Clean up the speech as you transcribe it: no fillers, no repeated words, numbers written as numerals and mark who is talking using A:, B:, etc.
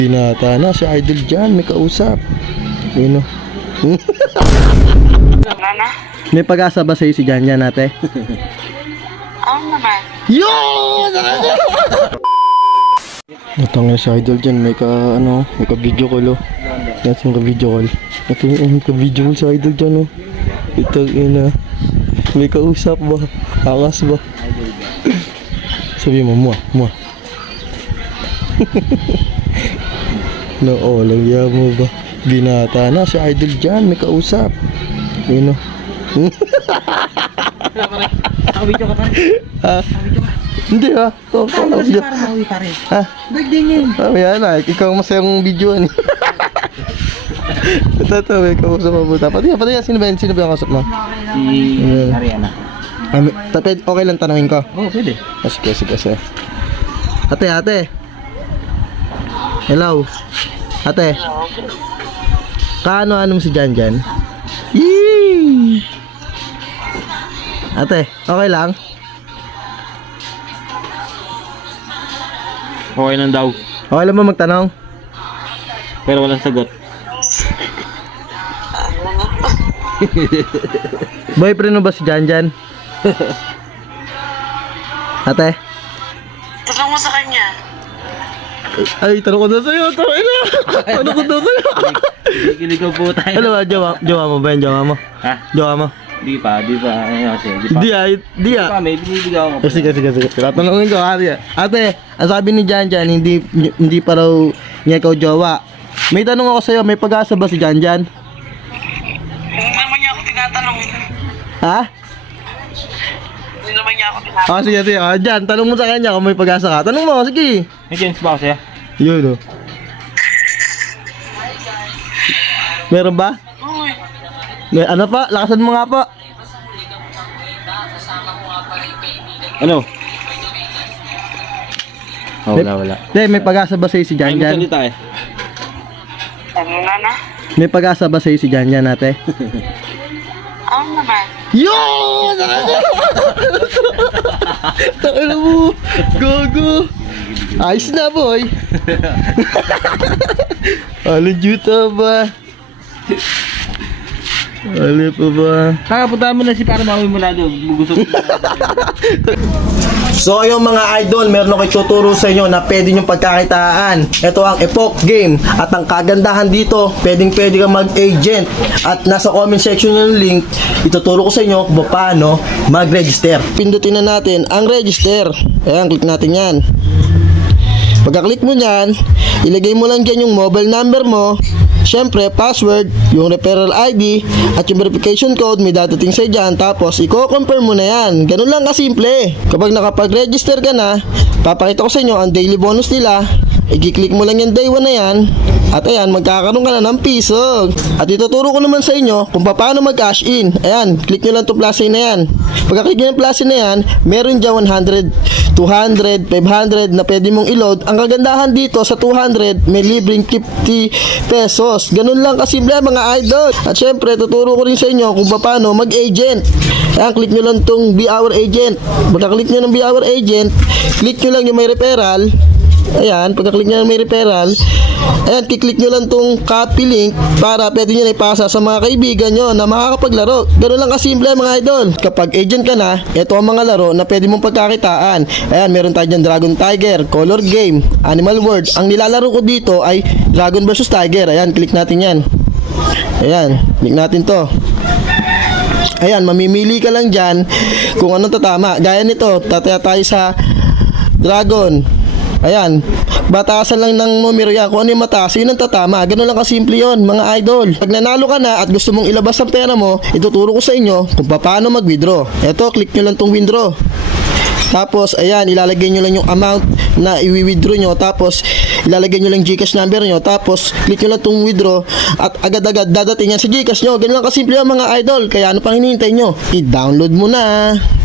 A: Binata na si Idol dyan, may kausap. Yun o.
B: Nana?
A: May pag-asa ba sa'yo si Janjan ate?
B: Oo naman.
A: Yun! Natangay si Idol dyan, may ka-video call o. Yan yung ka-video call. Ito yung ka-video call si Idol dyan o. Ito may kausap ba? Angas ba? Sabi mo, muah. No, lagyan mo ba? Binata na si Idol dyan, may kausap. Yun o.
C: Nakabidyo ka pa rin.
A: Ha?
C: Nakabidyo ka.
A: Hindi ha.
C: Kasi parang mauwi pa rin.
A: Ha?
C: Birthday niya yun.
A: Yan na, ikaw masayang videoan. Ito, may kausap mo buta. Pati yan, sino ba yung kausap mo?
C: Si Ariana.
A: Okay lang tanongin ko.
C: Oo, pwede.
A: Sige. Ate. Hello. Ate. Kaano mo si Janjan? Yee! Ate, okay lang?
C: Okay lang daw.
A: Okay lang ba magtanong?
C: Pero walang sagot.
A: Boyfriend mo ba si Janjan? Ate?
B: Tanong mo sa kanya.
A: Ay, tanong ko daw sa'yo. Tanong ko daw sa'yo.
C: Kilig ko po tayo.
A: Ano ba, jowa mo ba yan? Jowa mo?
C: Ha?
A: Jowa mo?
C: Di pa. Ano kasi, di pa.
A: Di ah.
C: May binibigyan ako.
A: Sige. Tatanungin ko, ate, ang sabi ni Janjan, hindi pa raw niya ikaw jowa. May tanong ako sa'yo, may pag-asa ba si Janjan?
B: Hindi naman niya ako tinatanong.
A: Ha?
B: Hindi naman niya ako tinatanong.
A: Sige. Jan, tanong mo sa kanya kung may pag-asa ka. Tanong mo, sige.
C: May chance ba ako sa'yo?
A: Yun o. Meron ba?
B: Uy.
A: Ano pa? Lakasan mo nga pa.
C: Ano? Oh, wala.
A: Hindi, may pag-asa ba sa'yo si
C: Ay,
A: Janjan?
C: magsalita eh.
B: Ano na?
A: May pag-asa ba sa'yo si Janjan ate?
B: Oo naman.
A: Yun! Takala mo! Gogo! Ayos na boy! Alam juta ba? Alam pa ba?
C: Kakapuntahan mo na si para mauwi mo na doon. Gusto ko.
A: So ayun mga idol, meron ako ituturo sa inyo na pwede nyo pagkakitaan. Ito ang Epoch Game. At ang kagandahan dito, pwede kang mag-agent. At nasa comment section yung link, ituturo ko sa inyo kung paano mag-register. Pindutin na natin ang register. Ayan, click natin yan. Pagka-click mo yan, ilagay mo lang dyan yung mobile number mo, syempre password, yung referral ID, at yung verification code may dadating sa dyan, tapos i-confirm mo na yan. Ganun lang kasimple. Kapag nakapag-register ka na, papakita ko sa inyo ang daily bonus nila. I-click mo lang yung day 1 na yan, at ayan, magkakaroon ka na ng piso. At ituturo ko naman sa inyo kung paano mag-cash in. Ayan, click nyo lang itong plus sign na yan. Pagka-click nyo yung plus sign na yan, meron dyan 100, 200, 500 na pwede mong i-load. Ang kagandahan dito sa 200, may libreng 50 pesos. Ganun lang kasimple mga idol. At syempre, tuturo ko rin sa inyo kung paano mag-agent. Ayan, click nyo lang itong Be Our Agent. Pagka-click nyo ng Be Our Agent, click nyo lang yung may referral. Ayan, pagka-click nyo ng may referral, ayan, kiklik nyo lang tong copy link para pwede nyo na ipasa sa mga kaibigan nyo na makakapaglaro. Ganun lang kasimple mga idol. Kapag agent ka na, ito ang mga laro na pwede mong pagkakitaan. Ayan, meron tayo dyan Dragon Tiger, Color Game, Animal World. Ang nilalaro ko dito ay Dragon vs Tiger. Ayan, click natin yan. Ayan, click natin to. Ayan, mamimili ka lang dyan kung anong tatama. Gaya nito, tataya tayo sa Dragon. Ayan, batasan lang ng numero yan. Kung ano yung mataas, yun ang tatama. Ganun lang kasimple yun, mga idol. Pag nanalo ka na at gusto mong ilabas ang pera mo, ituturo ko sa inyo kung paano mag-withdraw. Eto, click nyo lang tong withdraw. Tapos, ayan, ilalagay nyo lang yung amount na i-withdraw nyo. Tapos, ilalagay nyo lang Gcash number nyo. Tapos, click nyo lang tong withdraw. At agad-agad dadating yan sa Gcash nyo. Ganun lang kasimple yan, mga idol. Kaya ano pang hinihintay nyo? I-download mo na.